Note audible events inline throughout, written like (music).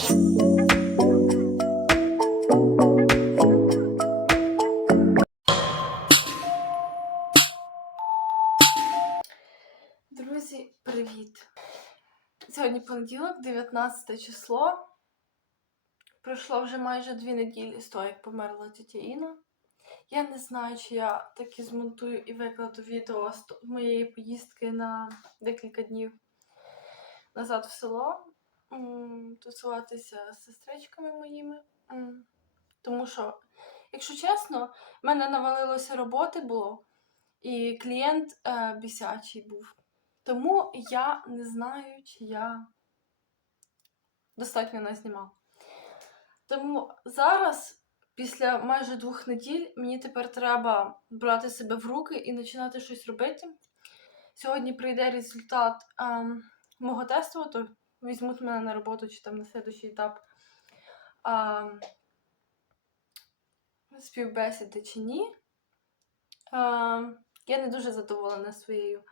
Друзі, привіт! Сьогодні понеділок, 19 число. Пройшло вже майже дві неділі з того, як померла тітя Іна. Я не знаю, чи я таки змонтую і викладу відео з моєї поїздки на декілька днів назад в село. Тусуватися з сестричками моїми. Тому що, якщо чесно, в мене навалилося роботи було, і клієнт е, бісячий був. Тому я не знаю, чи я достатньо назнімала. Тому зараз, після майже двох неділь, мені тепер треба брати себе в руки і починати щось робити. Сьогодні прийде результат ем, мого тесту, візьмуть мене на роботу чи там на слідуючий етап ем, співбесіди чи ні. Ем, я не дуже задоволена своєю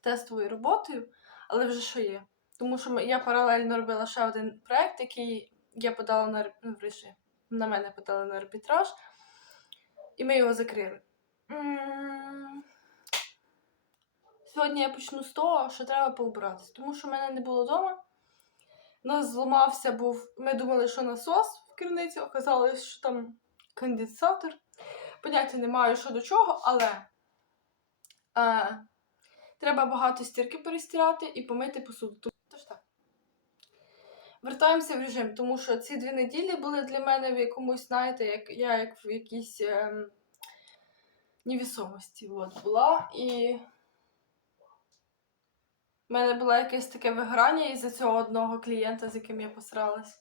тестовою роботою, але вже що є. Тому що я паралельно робила ще один проект, який я подала на, ну, врешті, на мене подали на арбітраж, і ми його закрили. Сьогодні я почну з того, що треба поубратися, тому що в мене не було вдома. Нас зламався був. Ми думали, що насос в керівниці, оказалось, що там конденсатор. Поняття не маю, що до чого, але. Е, Треба багато стірки перестирати і помити посуду. Тож так. Вертаємося в режим, тому що ці дві неділі були для мене в якомусь, знаєте, як я як в якійсь ем, невісомості от, була. І в мене було якесь таке виграння із-за цього одного клієнта, з яким я посралась.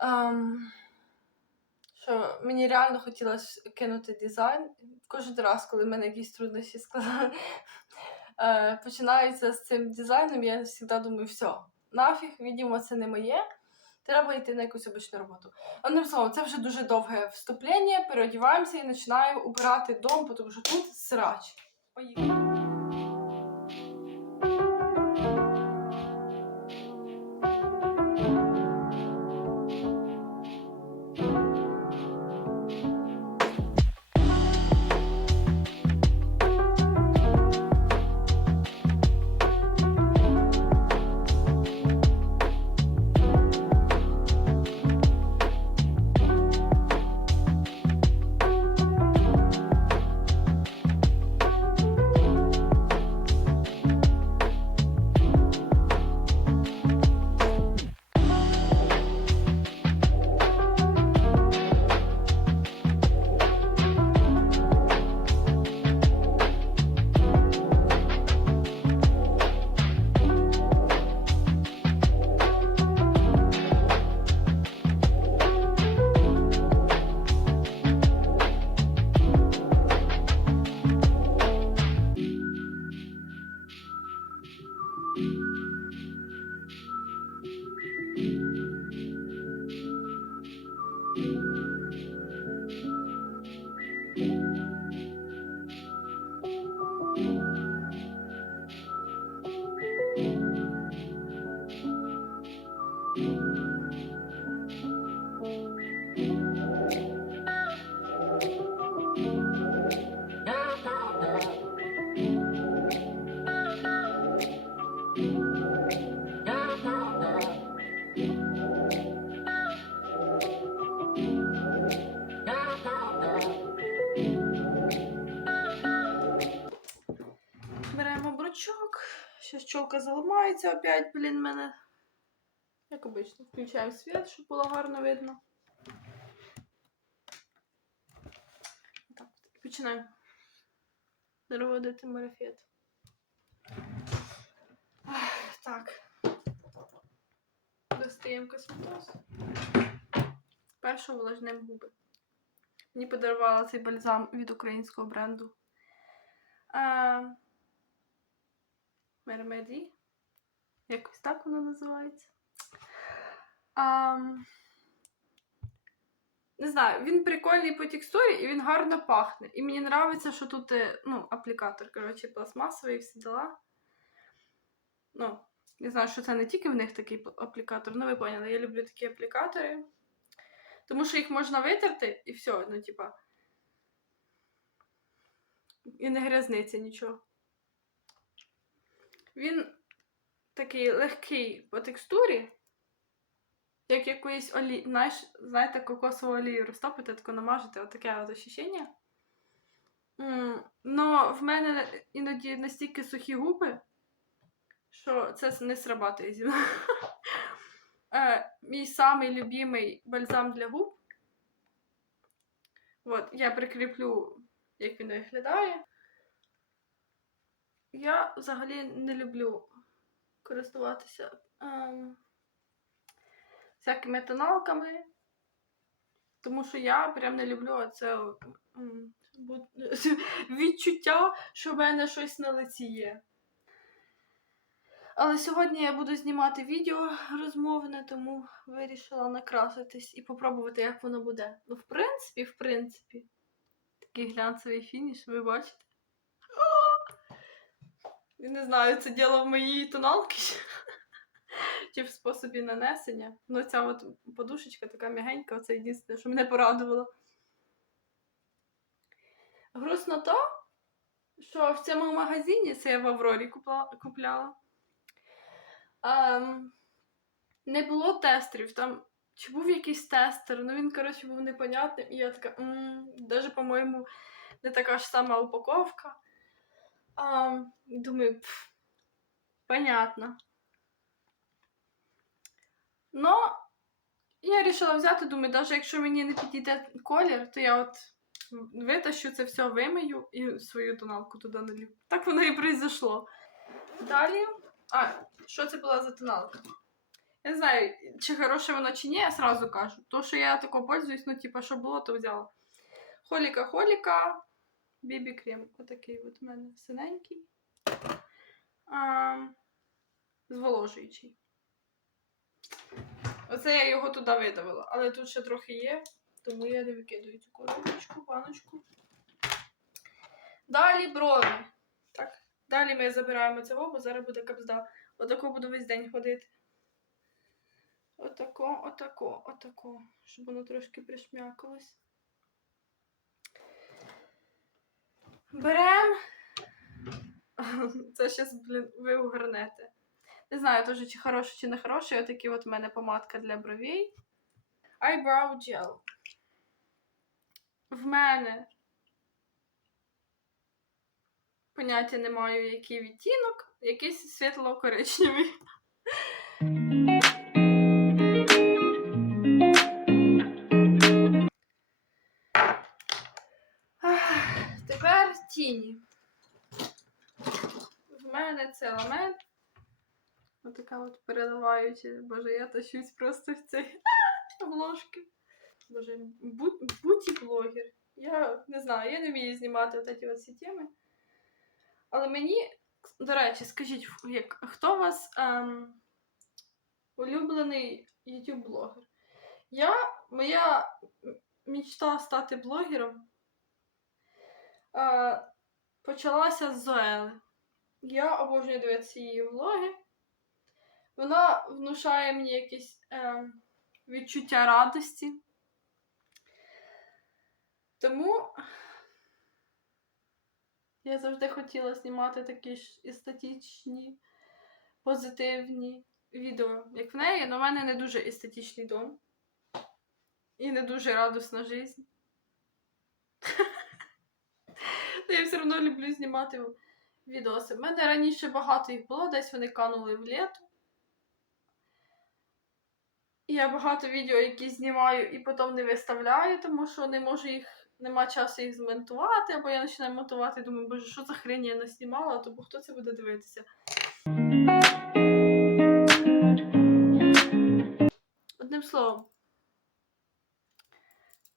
Ем, що мені реально хотілося кинути дизайн. Кожен раз, коли в мене якісь труднощі складали, е, починаються з цим дизайном, я завжди думаю, все, нафіг, відомо, це не моє. Треба йти на якусь обичну роботу. Одним словом, це вже дуже довге вступлення, переодіваємося і починаємо убирати дом, тому що тут срач. Поїхали. Щас чолка заламається опять, блін, мене. Як обично, включаємо світ, щоб було гарно видно. Так, починаємо наводити марафет. Так. Достаємо косметоз. Першого влажним губи. Мені подарувала цей бальзам від українського бренду. А, Мермеді. Якось так воно називається. А, не знаю, він прикольний по текстурі і він гарно пахне. І мені подобається, що тут е, ну, аплікатор, коротше, пластмасовий, всі дела. Ну, Я знаю, що це не тільки в них такий аплікатор, ну ви поняли, я люблю такі аплікатори. Тому що їх можна витерти і все, ну, типа. І не грязниться нічого. Він такий легкий по текстурі, як якоїсь олі... знаєш, знаєте, кокосову олію розтопити, тако намажете, отаке от ощущення. Но в мене іноді настільки сухі губи, що це не срабатує зі мною. (laughs) Е, Мій самий любимий бальзам для губ. От, я прикріплю, як він виглядає. Я взагалі не люблю користуватися ем, всякими тоналками, тому що я прям не люблю це м, бу- (laughs) відчуття, що в мене щось на лиці є. Але сьогодні я буду знімати відео розмовне, тому вирішила накраситись і попробувати, як воно буде. Ну, в принципі, в принципі, такий глянцевий фініш, ви бачите? Не знаю, це діло в моїй тоналки (laughs) чи в способі нанесення. Ну, ця от подушечка така м'ягенька, це єдине, що мене порадувало. Грустно то, що в цьому магазині, це я в Аврорі купла- купляла, ем, не було тестерів. Там чи був якийсь тестер, ну він, коротше, був непонятним, і я така, даже, по-моєму, не така ж сама упаковка. А, думаю, пф, понятно. Но я вирішила взяти, думаю, навіть якщо мені не підійде колір, то я от витащу це все, вимию і свою тоналку туди налью. Так воно і пройшло. Далі. А, що це була за тоналка? Я не знаю, чи хороше воно, чи ні, я сразу кажу. То, що я тако пользуюсь, ну, типа, що було, то взяла. Холіка-холіка, бібі крем. Отакий от у мене синенький. А, зволожуючий. Оце я його туди видавила, але тут ще трохи є, тому я не викидаю цю коробочку, баночку. Далі брови. Так. Далі ми забираємо цього, бо зараз буде капзда. Отако буду весь день ходити. Отако, отако, отако. Щоб воно трошки пришмякалось. Берем. Це щас, блін, ви угорнете. Не знаю теж, чи хороше, чи не хороше. Отакі от у мене помадка для бровей. Eyebrow gel. В мене поняття не маю, який відтінок, якийсь світло-коричневий. Тіні. В мене це ламель. Отака от переливаюча. Боже, я тащусь просто в цей (laughs) обложки. Боже, буті-блогер. Я не знаю, я не вмію знімати от ці всі теми. Але мені, до речі, скажіть, як, хто у вас ем, улюблений YouTube блогер? Я, моя мечта стати блогером е, почалася з Зоели. Я обожнюю дивитися її влоги. Вона внушає мені якесь е, відчуття радості. Тому я завжди хотіла знімати такі ж естетичні, позитивні відео, як в неї, але в мене не дуже естетичний дом. І не дуже радісна життя. (laughs) Та я все одно люблю знімати відоси. У мене раніше багато їх було, десь вони канули в літо. Я багато відео, які знімаю і потім не виставляю, тому що не можу їх, нема часу їх змонтувати, або я починаю монтувати і думаю, боже, що за хрень я наснімала, тому хто це буде дивитися. Одним словом,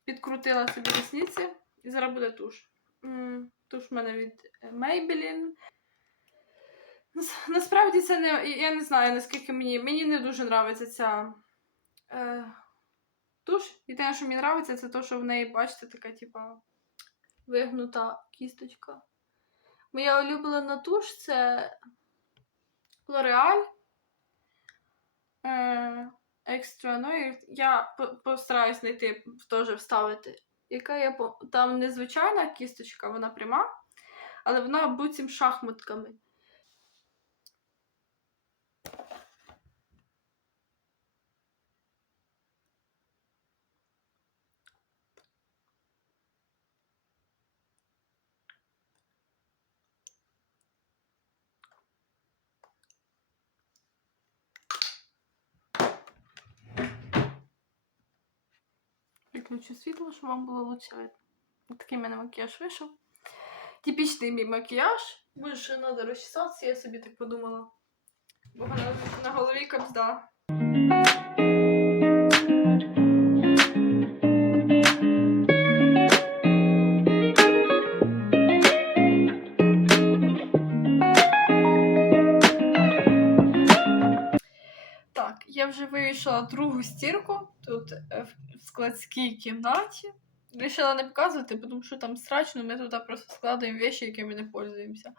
підкрутила собі ресниці і зараз буде туш. Туш в мене від е, Maybelline. Насправді це не. Я не знаю, наскільки мені. Мені не дуже подобається ця е, туш. Єдине, що мені подобається, це те, що в неї, бачите, така, типа, вигнута кісточка. Моя улюблена туш це L'Oreal Е, Extra Annoyed. Я по- постараюсь знайти, теж вставити. Яка є. Там незвичайна кісточка, вона пряма, але вона буцім шахматками. Виключу світло, щоб вам було лучше видно. Такий в мене макіяж вийшов. Типічний мій макіяж. Ще треба розчесатися, я собі так подумала. Бо на, голові капзда. Так, я вже вивішала другу стірку тут е, в складській кімнаті. Рішила не показувати, тому що там страшно, ми туди просто складаємо речі, якими не пользуємося.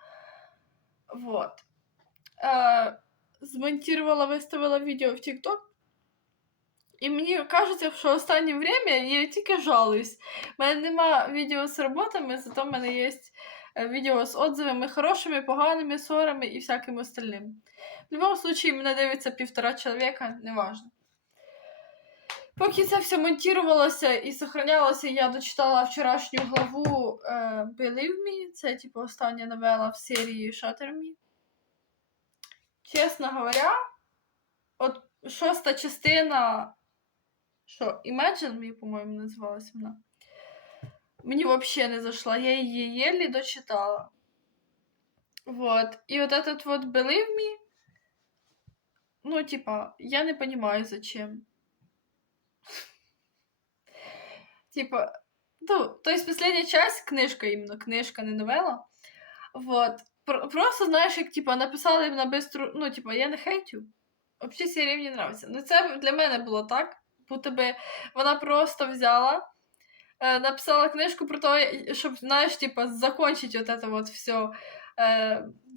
Вот. Е, змонтувала, виставила відео в TikTok. І мені кажеться, що останнє время я тільки жалуюсь. У мене нема відео з роботами, зато в мене є е, відео з отзивами хорошими, поганими, ссорами і всяким остальним. В будь-якому случае мене дивиться півтора чоловіка, неважно. Поки це все монтувалося і сохранялося, я дочитала вчорашню главу е, Believe Me, це типу остання новела в серії Shutter Me. Чесно говоря, от шоста частина, що Imagine Me, по-моєму, називалася вона. Мені взагалі не зайшла, я її єлі дочитала. Вот. І от этот вот Believe Me, ну, типа, я не понимаю, зачем. (laughs) Типа, ну, то есть последняя часть, книжка именно, книжка, не новела. Вот. Просто, знаєш, як типа, написали на бистру, ну, типа, я не хейтю. Взагалі серія мені нравиться. Ну, це для мене було так. Будто би вона просто взяла, е, написала книжку про те, щоб, знаєш, типа, закончити от это вот все.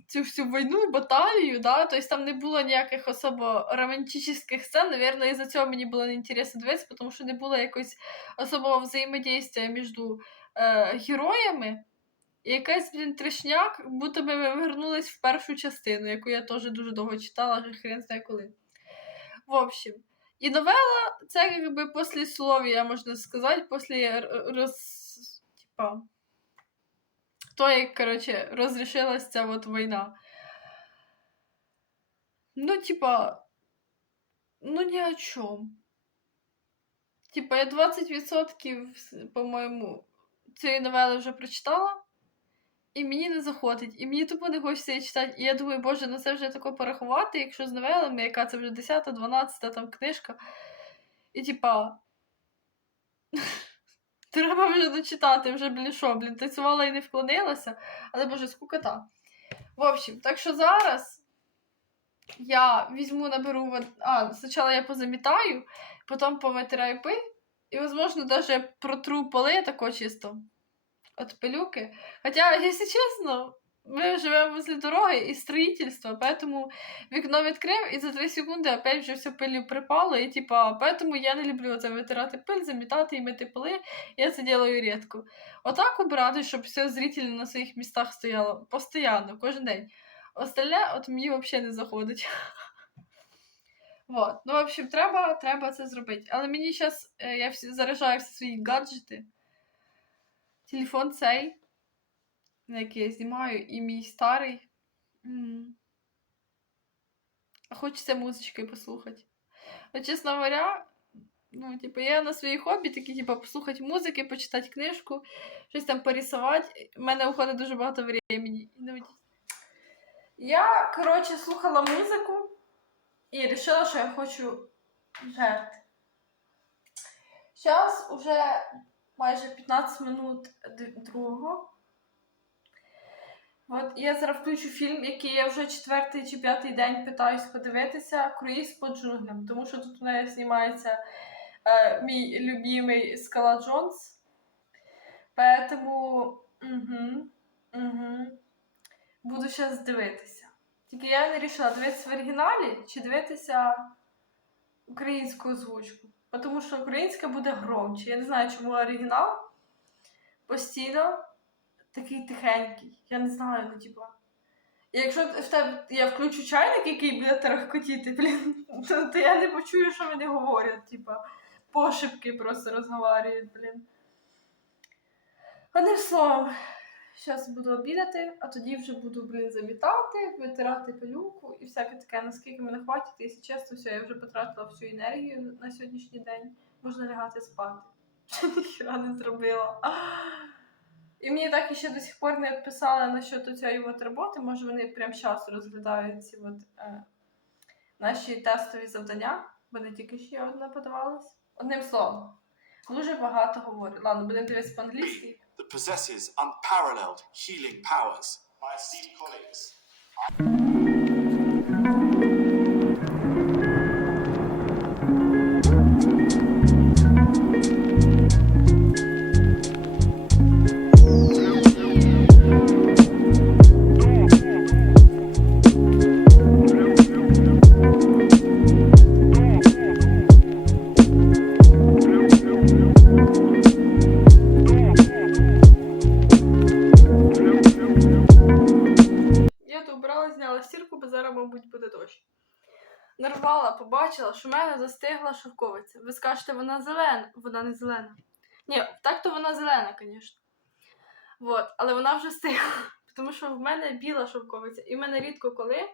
Цю всю війну, баталію, да, тобто там не було ніяких особо романтичних сцен. Наверно, із-за цього мені було неінтересно дивитися, тому що не було якось особого взаємодействия між е, героями. І якась, блін, трешняк, будто би ми вернулись в першу частину, яку я теж дуже довго читала, вже хрен знає коли. В общем, і новела це якби послісловія, можна сказати, після роз... типа, то, як, коротше, розрішилась ця от війна. Ну, типа, ну ні о чому. Типа, я 20%, по-моєму, цієї новели вже прочитала, і мені не заходить. І мені тупо не хочеться її читати. І я думаю, боже, ну це вже тако порахувати, якщо з новелами, яка це вже 10, 12 там книжка. І типа. (laughs) Треба вже дочитати, вже, блін, що, блін, танцювала і не вклонилася, але боже, скукота. В общем, так що зараз я візьму, наберу. А, спочатку я позамітаю, потім повитираю пиль, і, можливо, навіть протру поли тако чисто от пилюки. Хоча, якщо чесно, ми живемо возле дороги і строїтельства, поэтому вікно відкрив і за 3 секунди опять вже все пилю припало, і типа, поэтому я не люблю це витирати пиль, замітати і мити поли, я це делаю рідко. Отак убирати, щоб все зрительно на своїх містах стояло постійно, кожен день. Остальне от мені взагалі не заходить. (laughs) Вот. Ну, в общем, треба, треба це зробити. Але мені зараз, я всі, заряджаю всі свої гаджети. Телефон цей, на який я знімаю, і мій старий. А Хочеться музички послухати. Ну, чесно говоря, ну, типу, я на свої хобі такі, типу, послухати музики, почитати книжку, щось там порисувати. У мене уходить дуже багато времени. Я, коротше, слухала музику і вирішила, що я хочу жерти. Зараз уже майже 15 минут другого. От я зараз включу фільм, який я вже четвертий чи п'ятий день питаюсь подивитися Круїз по джунглям, тому що тут у неї знімається е, мій любимий Скала Джонс. Поэтому угу, угу, буду зараз дивитися. Тільки я не рішила дивитися в оригіналі чи дивитися українську озвучку. Тому що українська буде громче. Я не знаю, чому оригінал постійно такий тихенький. Я не знаю, ну типа. Якщо в тебе я включу чайник, який буде тарахкотіти, блін, (laughs) то, то я не почую, що вони говорять, типа, пошепки просто розговорюють, блін. Одним словом, зараз буду обідати, а тоді вже буду, блін, замітати, витирати пилюку і всяке таке, наскільки мене хватить, якщо чесно, все, я вже потратила всю енергію на сьогоднішній день. Можна лягати спати. (laughs) Ніхіра не зробила. І мені так і ще до сих пор не відписали насчет цієї от роботи. Може, вони прямо зараз розглядають ці от, е, наші тестові завдання, бо не тільки ще одне подавалось. Одним словом, дуже багато говорю. Ладно, будемо дивитися по-англійськи. that possesses unparalleled healing powers. My esteemed colleagues, Я Нарвала, побачила, що в мене застигла шовковиця. Ви скажете, вона зелена. Вона не зелена. Ні, так то вона зелена, звісно. Вот. Але вона вже стигла. (laughs) Тому що в мене біла шовковиця. І в мене рідко коли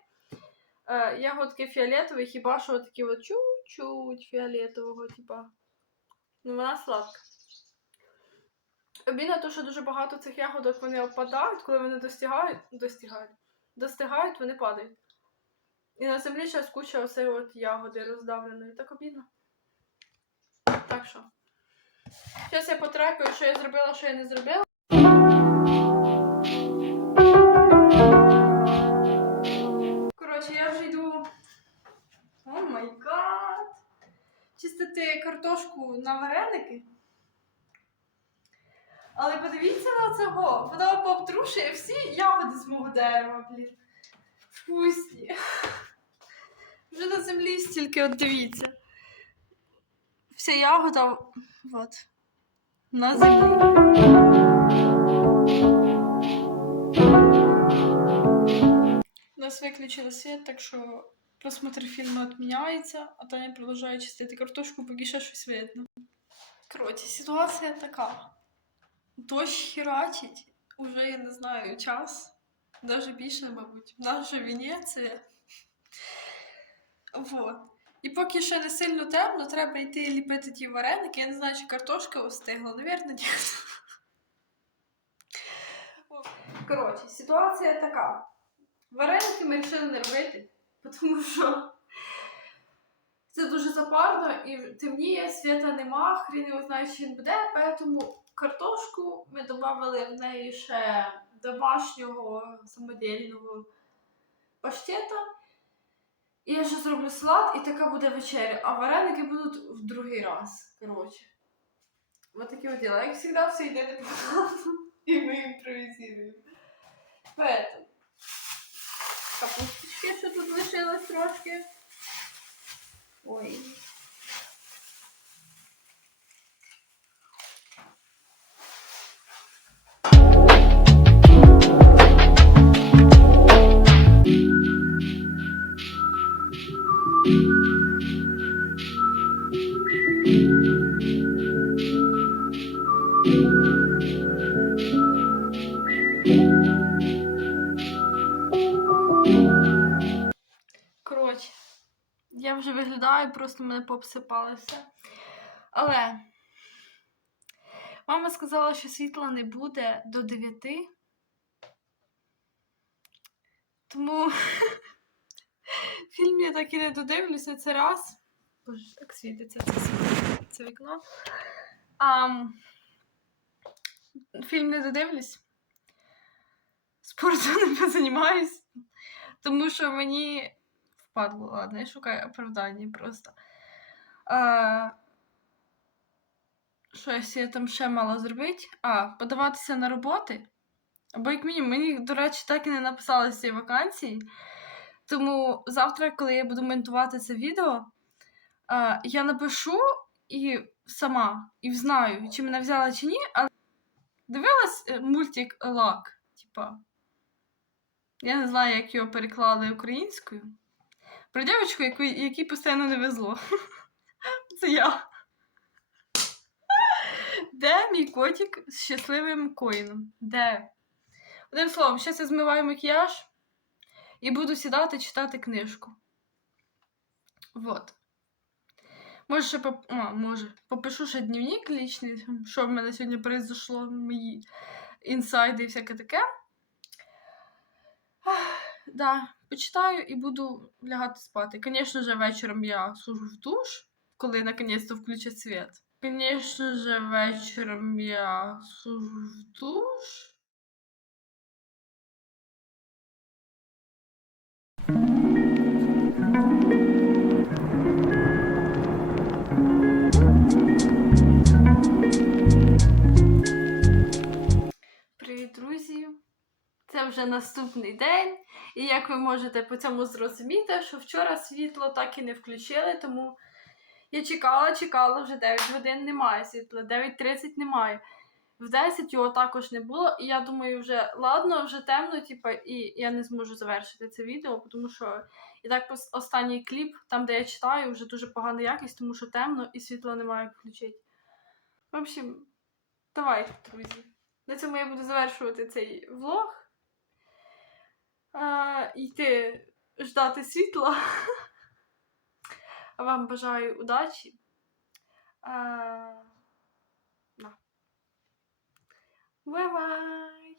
е, ягодки фіолетові, хіба що такі от чуть-чуть фіолетового, типа. Ну, вона сладка. Обідно, то, що дуже багато цих ягодок вони опадають, коли вони достигають, достигають, достигають, вони падають. І на землі зараз куча оцеї от ягоди роздавленої. Так обідно. Так що. Зараз я потрекаю, що я зробила, що я не зробила. Коротше, я вже йду. О май гад! Чистити картошку на вареники. Але подивіться на цього. Вона повтрушує всі ягоди з мого дерева, блін. Вкусні. Вже на землі стільки, от дивіться. Вся ягода от, на землі. У нас виключили світ, так що просмотр фільму відміняється, а Таня продовжує чистити картошку, поки ще щось видно. Коротше, ситуація така. Дощ херачить, уже я не знаю, час. Даже більше, мабуть. В нас же Венеція. Вот. І поки ще не сильно темно, треба йти ліпити ті вареники. Я не знаю, чи картошка остигла. Навірно, ні. Коротше, ситуація така. Вареники ми вирішили не робити, тому що це дуже запарно і темніє, світа нема, хрін його знає, що він буде, тому картошку ми додали в неї ще домашнього самодільного паштета. І я ще зроблю салат, і така буде вечеря. А вареники будуть в другий раз. Коротше. Вот такі от діла. Як завжди, все йде не по плану, і ми імпровізуємо. Поэтому. Капусточки, що тут лишилось трошки. Ой. Я вже виглядаю, просто мене пообсипали все. Але мама сказала, що світла не буде до 9. Тому (laughs) фільм я так і не додивлюся це раз. Боже, так світиться це, світло, це вікно. А, фільм не додивлюсь. Спортом (laughs) не позанімаюсь, тому що мені впадло, ладно, я шукаю оправдання просто. А, що я там ще мала зробити? А, подаватися на роботи. Або як мінімум, мені, до речі, так і не написали з цієї вакансії. Тому завтра, коли я буду монтувати це відео, Е, я напишу і сама, і знаю, чи мене взяла чи ні, але дивилась е, мультик Лак, типа. Я не знаю, як його переклали українською. Про дівчинку, яку, якій постійно не везло. (laughs) Це я. Де мій котик з щасливим коїном? Де? Одним словом, зараз я змиваю макіяж і буду сідати читати книжку. Вот. Може, ще поп... а, може, попишу ще дневник лічний, що в мене сьогодні произошло, мої інсайди і всяке таке. Ах, Да, почитаю і буду лягати спати. Звісно же, вечором я сужу в душ, коли наконец-то включать світ. Звісно же, вечором я сужу в душ. Привіт, друзі! Це вже наступний день, і як ви можете по цьому зрозуміти, що вчора світло так і не включили, тому я чекала, чекала, вже 9 годин немає світла, 9.30 немає. В 10 його також не було, і я думаю, вже ладно, вже темно, типа, і я не зможу завершити це відео, тому що і так останній кліп, там, де я читаю, вже дуже погана якість, тому що темно і світла немає включити. В общем, давайте, друзі. На цьому я буду завершувати цей влог. А, йти ждати світла. (laughs) Вам бажаю удачі. А, да. Бай-бай!